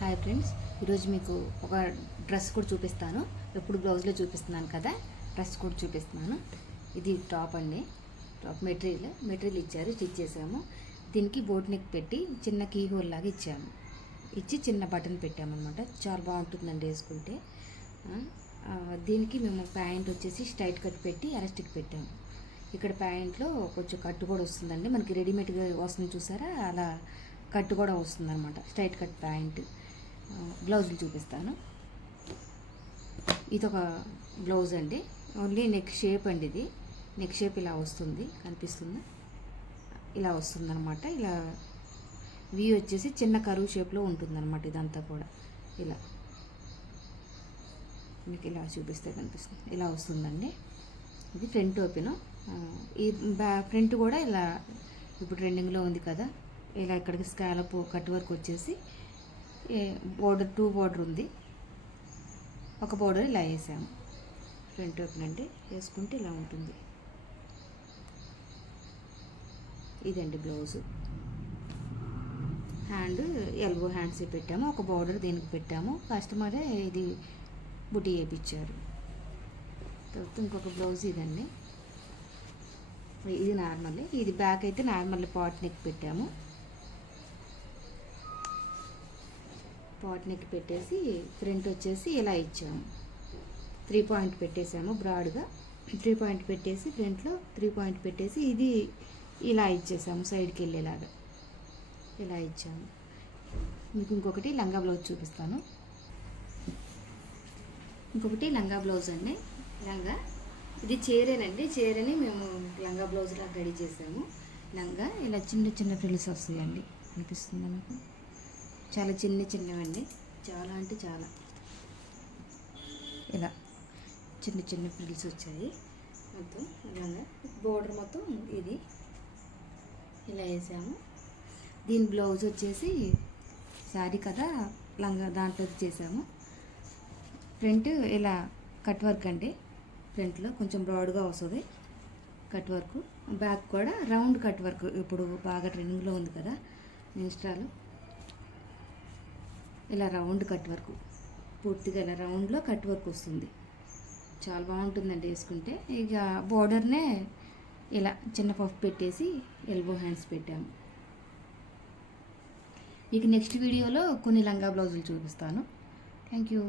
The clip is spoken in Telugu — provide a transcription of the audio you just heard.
హాయ్ ఫ్రెండ్స్, ఈరోజు మీకు ఒక డ్రెస్ కూడా చూపిస్తాను. ఎప్పుడు బ్లౌజ్లో చూపిస్తున్నాను కదా, డ్రెస్ కూడా చూపిస్తున్నాను. ఇది టాప్ అండి. టాప్ మెటీరియల్ ఇచ్చారు, స్టిచ్ చేసాము. దీనికి బోట్ నెక్ పెట్టి చిన్న కీ హోల్ లాగా ఇచ్చాము. ఇచ్చి చిన్న బటన్ పెట్టామన్నమాట. చాలా బాగుంటుందండి వేసుకుంటే. దీనికి మేము ప్యాంట్ వచ్చేసి స్ట్రైట్ కట్ పెట్టి ఎలాస్టిక్ పెట్టాము. ఇక్కడ ప్యాంట్లో కొంచెం కట్టు కూడా వస్తుందండి, మనకి రెడీమేడ్గా వస్తుంది చూసారా, అలా కట్టు కూడా వస్తుంది అనమాట. Straight cut pant. బ్లౌజులు చూపిస్తాను. ఇది ఒక బ్లౌజ్ అండి, ఓన్లీ నెక్ షేప్ అండి. ఇది నెక్ షేప్ ఇలా వస్తుంది, కనిపిస్తుందా, ఇలా వస్తుంది అనమాట. ఇలా వీ వచ్చేసి చిన్న కరువు షేప్లో ఉంటుంది అనమాట. ఇదంతా కూడా ఇలా మీకు ఇలా చూపిస్తే కనిపిస్తుంది, ఇలా వస్తుందండి. ఇది ఫ్రంట్ ఓపెన్. ఈ ఫ్రంట్ కూడా ఇలా ఇప్పుడు ట్రెండింగ్లో ఉంది కదా, ఇలా ఇక్కడికి స్కాలప్ కట్ వర్క్ వచ్చేసి బోర్డర్ 2 బోర్డర్ ఉంది, ఒక బోర్డర్ ఇలా వేసాము. ఫ్రంట్ ఓపెన్ అంటే వేసుకుంటే ఇలా ఉంటుంది. ఇదండి బ్లౌజు. హ్యాండ్ ఎల్బో హ్యాండ్స్ పెట్టాము, ఒక బోర్డర్ దీనికి పెట్టాము. కస్టమరే ఇది బుట్టి వేయించారు. తర్వాత ఇంకొక బ్లౌజ్ ఇదండి. ఇది నార్మల్. ఇది బ్యాక్ అయితే నార్మల్ పాట్ నెక్ పెట్టాము. పాట్ నెక్ పెట్టేసి ఫ్రంట్ వచ్చేసి ఇలా ఇచ్చాము. 3 పాయింట్ పెట్టేసాము బ్రాడ్గా. 3 పాయింట్ పెట్టేసి ఫ్రంట్లో 3 పాయింట్ పెట్టేసి ఇది ఇలా ఇచ్చేసాము, సైడ్కి వెళ్ళేలాగా ఇలా ఇచ్చాము. మీకు ఇంకొకటి లంగా బ్లౌజ్ చూపిస్తాను. ఇంకొకటి లంగా బ్లౌజ్ అండి. లంగా ఇది చీరేనండి. చీరని మేము లంగా బ్లౌజ్లా రెడీ చేసాము. లంగా ఇలా చిన్న చిన్న ఫ్రిల్స్ వస్తాయండి, అనిపిస్తుంది మీకు. చాలా చిన్నవండి, చాలా అంటే చాలా. ఇలా చిన్న ఫ్రిల్స్ వచ్చాయి మొత్తం. లంగా బోర్డర్ మొత్తం ఇది ఇలా వేసాము. దీని బ్లౌజ్ వచ్చేసి శారీ కదా, లంగా దాంట్లో చేసాము. ఫ్రంట్ ఇలా కట్ వర్క్ అండి. ఫ్రంట్లో కొంచెం బ్రాడ్గా వస్తుంది కట్ వర్క్. బ్యాక్ కూడా రౌండ్ కట్ వర్క్, ఇప్పుడు బాగా ట్రెండింగ్లో ఉంది కదా ఇన్స్టాలో. ఇలా రౌండ్ కట్ వర్క్, పూర్తిగా ఇలా రౌండ్లో కట్ వర్క్ వస్తుంది. చాలా బాగుంటుందండి వేసుకుంటే. ఇక బోర్డర్నే ఇలా చిన్న పఫ్ పెట్టేసి ఎల్బో హ్యాండ్స్ పెట్టాము. మీకు నెక్స్ట్ వీడియోలో కొన్ని లంగా బ్లౌజులు చూపిస్తాను. Thank you.